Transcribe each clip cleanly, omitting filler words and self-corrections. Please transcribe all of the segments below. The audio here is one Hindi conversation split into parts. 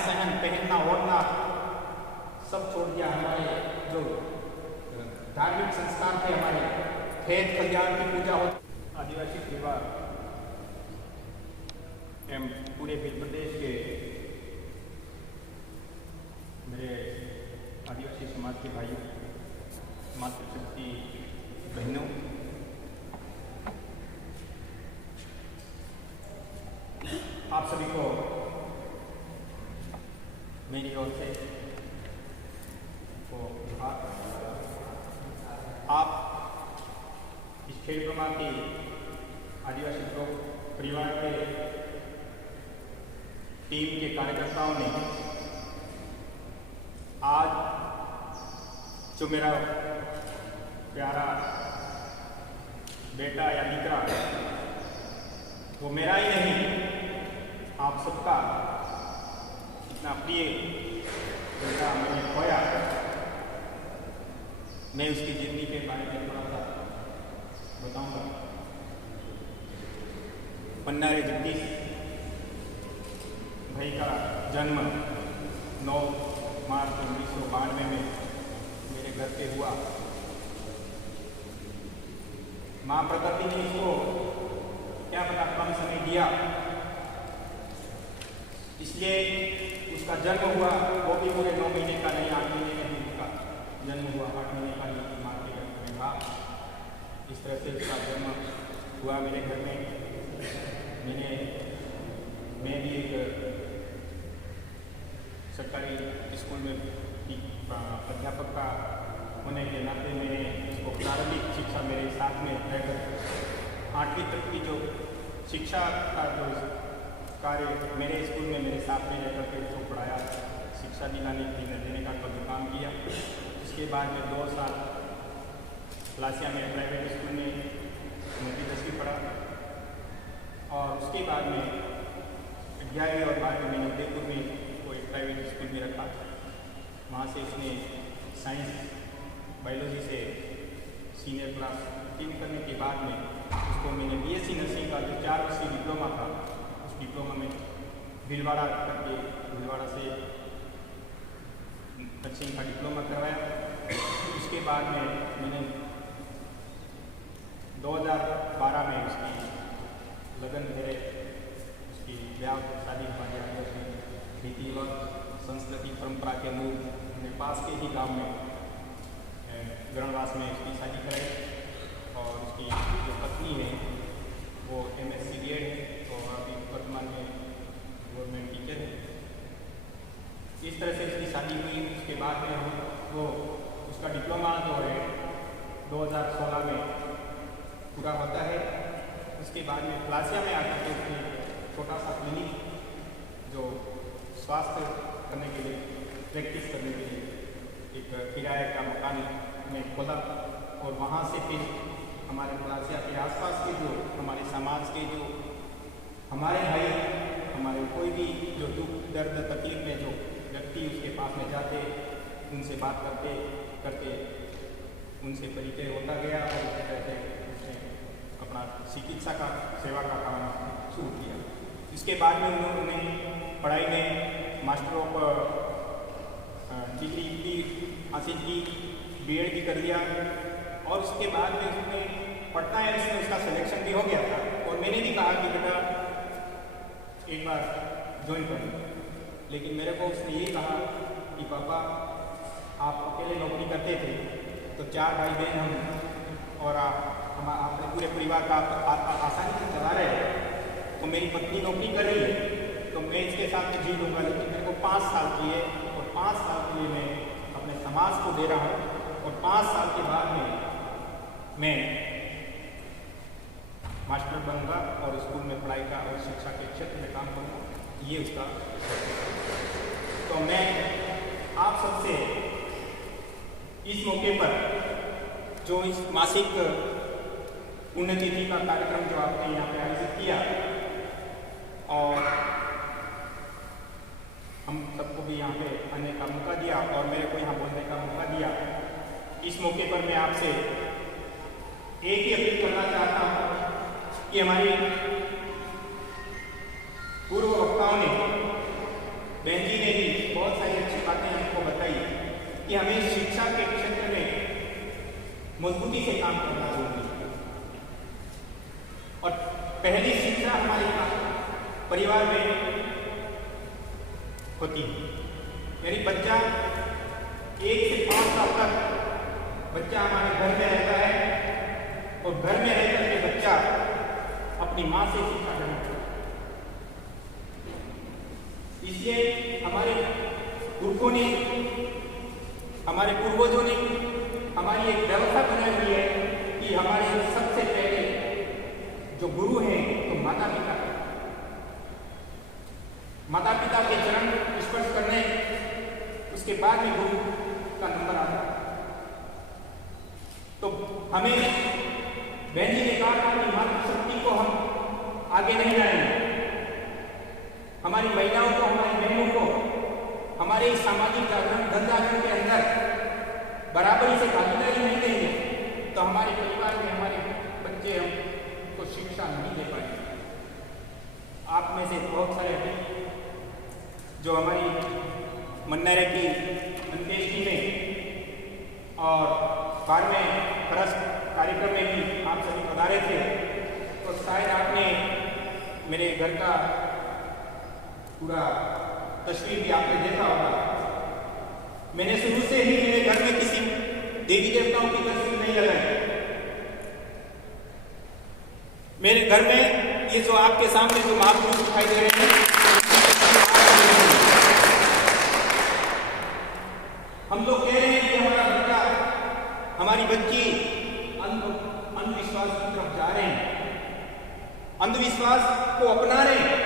सहन, पहनना ओढ़ना सब छोड़ दिया। हमारे जो धार्मिक संस्कार थे, हमारे खेत खलियान की पूजा होती। आदिवासी परिवार एवं पूरे मध्य प्रदेश के मेरे आदिवासी समाज के भाइयों, मातृशक्ति बहनों, आप सभी को मेरी ओर से आप इस खेल ब्रह्मा की आदिवासी परिवार के टीम के कार्यकर्ताओं ने आज जो मेरा प्यारा बेटा या दीकरा, वो मेरा ही नहीं, आप सबका इतना प्रिय बेटा मैंने खोया। मैं उसकी जिंदगी के बारे में थोड़ा सा बताऊंगा। पन्नारे जगदीश भाई का जन्म 9 मार्च 1992 में मेरे घर पे हुआ। माँ प्रकृति ने इसको क्या पता कम समय दिया, इसलिए उसका जन्म हुआ, वो भी पूरे 9 महीने का नहीं, 8 महीने का भी उसका जन्म हुआ। 8 महीने का ही माँ के घर में था। इस तरह से उसका जन्म हुआ मेरे घर में। मैं भी एक सरकारी स्कूल में अध्यापक का होने के नाते मैंने इसको प्रारंभिक शिक्षा मेरे साथ में रहकर 8वीं तक की जो शिक्षा का जो कार्य मेरे स्कूल में मेरे साथ में रहकर के उसको पढ़ाया, शिक्षा देने का काम किया। इसके बाद में 2 साल लासिया में प्राइवेट स्कूल में 9वीं 10वीं पढ़ा और उसके बाद में 11वीं और 12वीं मैंने उदयपुर में कोई प्राइवेट स्कूल में रखा। वहाँ से उसने साइंस बायोलॉजी से सीनियर क्लास उत्तीर्ण करने के बाद में उसको मैंने BSc नर्सिंग का जो 4 वर्षीय डिप्लोमा था, उस डिप्लोमा में भीलवाड़ा करके भीलवाड़ा से नर्सिंग का डिप्लोमा करवाया। उसके बाद में मैंने 2012 में उसकी लगन मेरे उसकी ब्याह शादी हमारे आदिवासी रीति व संस्कृति परंपरा के मूल अपने पास के ही गांव में गणवास में उसकी शादी कराई और उसकी जो पत्नी है वो MSc B.Ed है और अभी वर्तमान में गवर्नमेंट टीचर है। इस तरह से उसकी शादी हुई। उसके बाद में वो उसका डिप्लोमा जो है 2016 में पूरा होता है। उसके बाद में क्लासिया में आकर के उसने छोटा सा क्लिनिक जो स्वास्थ्य करने के लिए, प्रैक्टिस करने के लिए एक किराए का मकान में खोला और वहाँ से फिर हमारे क्लासिया के आसपास के जो हमारे समाज के जो हमारे भाई, हमारे कोई भी जो दुख दर्द तकलीफ में जो व्यक्ति उसके पास में जाते, उनसे बात करते करते उनसे परिचय होता गया और उससे कहते उसने अपना चिकित्सा का सेवा का काम शुरू किया। इसके बाद में उन्होंने पढ़ाई में मास्टर ऑफ डिग्री हासिल की, B.Ed भी कर लिया और उसके बाद में उसने पटना एम्स में उसका सिलेक्शन भी हो गया था। और मैंने भी कहा कि बेटा एक बार ज्वाइन कर, लेकिन मेरे को उसने ये कहा कि पापा आप अकेले नौकरी करते थे तो 4 भाई बहन हम और हम अपने पूरे परिवार का आसानी से चला रहे हैं, तो मेरी पत्नी नौकरी कर रही है तो मैं इसके साथ में जी लूँगा, लेकिन मेरे को 5 साल चाहिए और 5 साल के लिए मैं अपने समाज को दे रहा हूँ और 5 साल के बाद में मैं मास्टर बनूंगा और स्कूल में पढ़ाई का और शिक्षा के क्षेत्र में काम करूँगा। ये उसका तो मैं आप सबसे इस मौके पर जो इस मासिक पुण्यतिथि का कार्यक्रम जो आपने यहाँ पे आयोजित किया और हम सबको भी यहाँ पे आने का मौका दिया और मेरे को यहाँ बोलने का मौका दिया, इस मौके पर मैं आपसे एक ही अपील करना चाहता हूँ कि हमारी पूर्व वक्ताओं ने बहन जी ने भी बहुत सारी अच्छी बातें हमको बताई कि हमें शिक्षा के क्षेत्र में मजबूती से काम करना जरूरी है। और पहली शिक्षा हमारे परिवार में होती है, यानी बच्चा 1 से 5 साल तक बच्चा हमारे घर में रहता है और घर में रहकर के बच्चा अपनी माँ से शिक्षा ग्रहण करता है। इसलिए हमारे पुरखों ने, हमारे पूर्वजों ने हमारी एक व्यवस्था बनाई हुई है कि हमारे सबसे पहले जो गुरु हैं तो माता पिता, माता पिता के चरण स्पर्श करने, उसके बाद में गुरु का नंबर आता है। तो हमें बहन जी ने कहा था कि मातृशक्ति को हम आगे नहीं लाएंगे, हमारी महिलाओं को, हमारी बहनों को हमारे सामाजिक जागरण, धन जागरण के अंदर बराबरी से भागीदारी नहीं देंगे तो हमारे परिवार में हमारे बच्चे हमको शिक्षा नहीं दे पाएंगे। आप में से बहुत सारे जो हमारी मन्नरे की अंत्येष्टि में और बाद में खरस कार्यक्रम में भी आप सभी पधारे थे, तो शायद आपने मेरे घर का पूरा तस्वीर भी आपने देखा होगा। मैंने शुरू से ही मेरे घर में किसी देवी देवताओं की तस्वीर नहीं लगाई। मेरे घर में ये जो आपके सामने जो महापुरुष दिखाई दे रहे हैं, हम लोग कह रहे हैं कि हमारा बच्चा, हमारी बच्ची अंधविश्वास की तरफ जा रहे हैं, अंधविश्वास को अपना रहे हैं,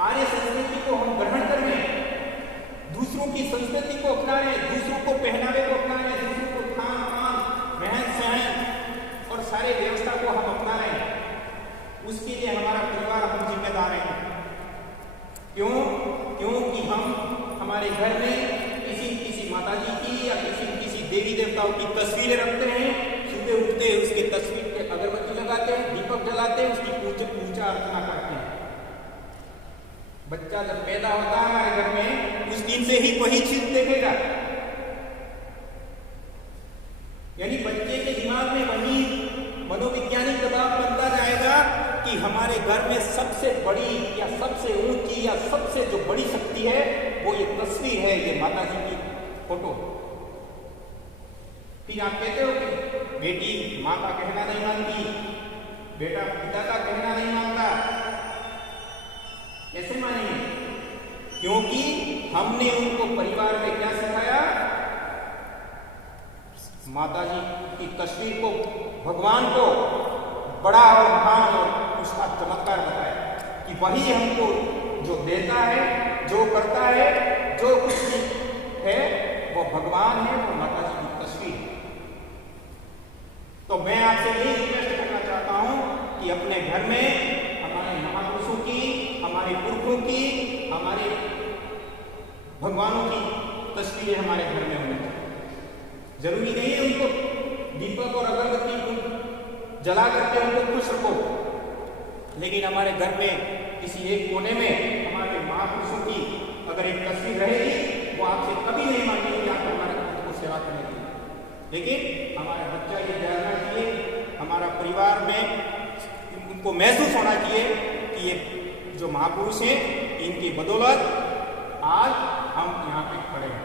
आर्य संस्कृति को हम ग्रहण कर रहे हैं, दूसरों की संस्कृति को अपना रहे हैं, दूसरों को पहनावे को अपना रहे हैं, दूसरों को खान पान, रहन सहन और सारे व्यवस्था को हम अपना रहे हैं। उसके लिए हमारा परिवार, हम जिम्मेदार हैं। क्योंकि हम हमारे घर में किसी माताजी की या किसी देवी देवताओं की तस्वीरें रखते हैं, सुबह उठते उसके तस्वीर पे अगरबत्ती लगाते हैं, दीपक जलाते हैं, उसकी पूजा अर्चना करते हैं। बच्चा जब पैदा होता है हमारे घर में, उस दिन से ही वही चीज देखेगा, यानी बच्चे के दिमाग में वही मनोवैज्ञानिक दबाव बनता जाएगा कि हमारे घर में सबसे बड़ी या सबसे ऊंची या सबसे जो बड़ी शक्ति है वो ये तस्वीर है, ये माता जी की फोटो। फिर आप कहते हो कि बेटी माँ का कहना नहीं मानती, बेटा पिता का कहना नहीं मानता, कैसे मानेंगे? क्योंकि हमने उनको परिवार में क्या सिखाया? माता जी की तस्वीर को, भगवान को बड़ा और महान और उसका चमत्कार बताया कि वही हमको जो देता है, जो करता है, जो कुछ भी है वो भगवान है, वो माता जी की तस्वीर है। तो मैं आपसे यही रिक्वेस्ट करना चाहता हूं कि अपने घर में हमारे महापुरुषों की, हमारे पुरखों की, हमारे भगवानों की तस्वीरें हमारे घर में होनी चाहिए। जरूरी नहीं है उनको दीपक और अगरबत्ती जला करके उनको खुश रखो, लेकिन हमारे घर में किसी एक कोने में हमारे महापुरुषों की अगर एक तस्वीर रहेगी, वो आपसे कभी नहीं मांगेंगे आप हमारे खुद को सेवा करने के लिए। लेकिन हमारा बच्चा ये जानना चाहिए, हमारा परिवार में उनको महसूस होना चाहिए कि ये जो महापुरुष हैं, इनकी बदौलत आज हम यहाँ पे खड़े हैं।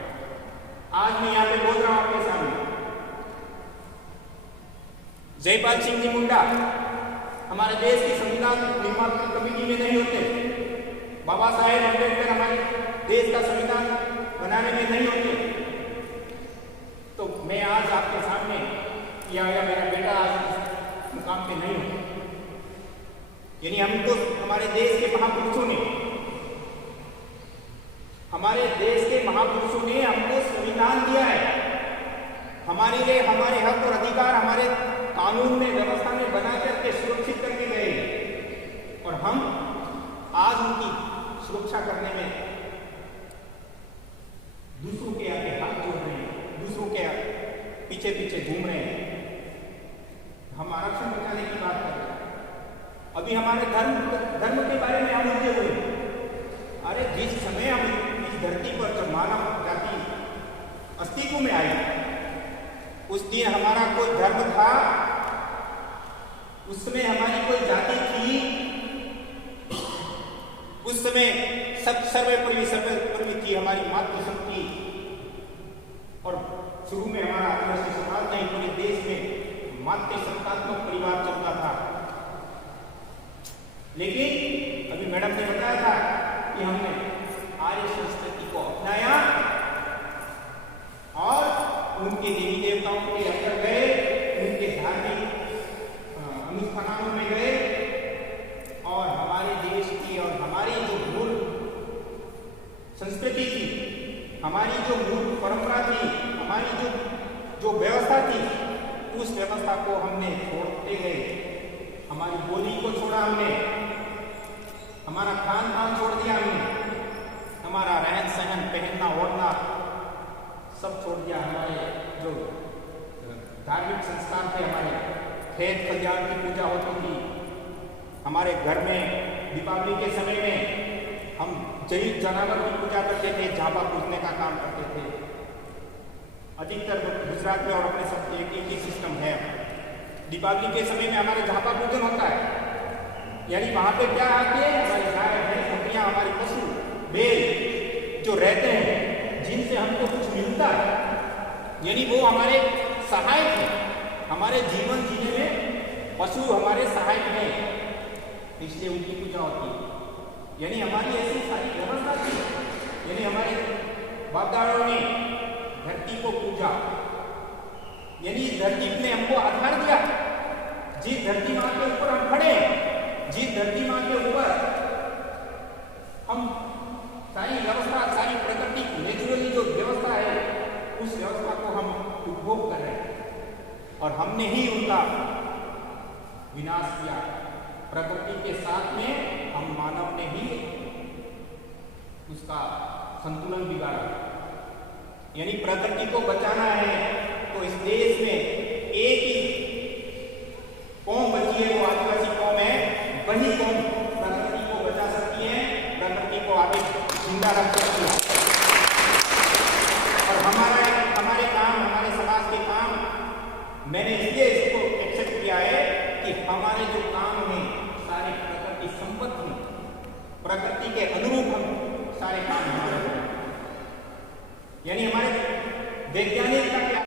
आज मैं यहाँ पे बोल रहा हूँ आपके सामने। जयपाल सिंह जी मुंडा हमारे देश की संविधान निर्माण कमेटी में नहीं होते, बाबा साहेब अम्बेडकर हमारे देश का संविधान बनाने में नहीं होते, तो मैं आज आपके सामने या मेरा बेटा आज मुकाम पे नहीं होता। यानी हमको हमारे देश के महापुरुषों ने, हमारे देश के महापुरुषों ने हमको संविधान दिया है, हमारे लिए हमारे हक और अधिकार हमारे कानून में, व्यवस्था में बना करके सुरक्षित करके गए, और हम आज उनकी सुरक्षा करने में दूसरों के आगे हाथ जोड़ रहे हैं, दूसरों के पीछे पीछे घूम रहे हैं। हम आरक्षण बचाने की बात कर रहे हैं, अभी हमारे धर्म के बारे में हम उलझे हुए हैं। अरे जिस समय हम उस समय सर्वोपरि थी हमारी मातृशक्ति। और शुरू में हमारा आदिवासी समाज नहीं, पूरे देश में मातृसत्तात्मक परिवार चलता था। लेकिन अभी मैडम ने बताया था कि हमने आर्य संस्कृति को अपनाया और उनके देवी देवताओं के अंदर गए, उनके धार्मिक अनुष्ठानों में गए और हमारे देश की और हमारी जो मूल संस्कृति थी, हमारी जो मूल परंपरा थी, हमारी जो व्यवस्था थी, उस व्यवस्था को हमने छोड़ते गए। हमारी बोली को छोड़ा हमने, हमारा खान पान छोड़ दिया हमने, हमारा रहन सहन, पहनना ओढ़ना सब छोड़ दिया। हमारे जो धार्मिक संस्कार थे, हमारे खेत खलिहान की पूजा होती थी, हमारे घर में दीपावली के समय में हम जैविक जानवर की पूजा करते थे, झापा पूजने का काम करते थे। अधिकतर गुजरात में और अपने सब एक ही सिस्टम है। दीपावली के समय में हमारे झापा पूजन होता है, यानी वहां पे क्या आती है, हमारी गाय भैंस बकरियां, हमारे पशु बैल जो रहते हैं, जिनसे हमको कुछ मिलता है, यानी वो हमारे सहायक है। हमारे जीवन जीने में पशु हमारे सहायक हैं, इसलिए उनकी पूजा होती है। यानी हमारी ऐसी सारी व्यवस्था थी, यानी हमारे बाप दादाओं ने धरती को पूजा, यानी धरती ने हमको आधार दिया। जिस धरती माँ के ऊपर हम खड़े, जिस धरती माँ के ऊपर हम सारी व्यवस्था, सारी प्रकृति नेचुरली जो व्यवस्था है, उस व्यवस्था को हम उपभोग कर रहे हैं और हमने ही उनका विनाश किया। प्रकृति के साथ में हम मानव ने ही उसका संतुलन बिगाड़ा। यानी प्रकृति को बचाना है तो इस देश में एक ही कौम बची है, वो आदिवासी कौम है। वही कौम प्रकृति को बचा सकती है, प्रकृति को आगे जिंदा रख सकती है। और हमारे काम, हमारे समाज के काम, मैंने इसलिए इसको एक्सेप्ट किया है कि हमारे जो काम हैं सारे प्रकृति संबद्ध हैं, प्रकृति के अनुरूप हम सारे काम हमारे, यानी हमारे वैज्ञानिक का क्या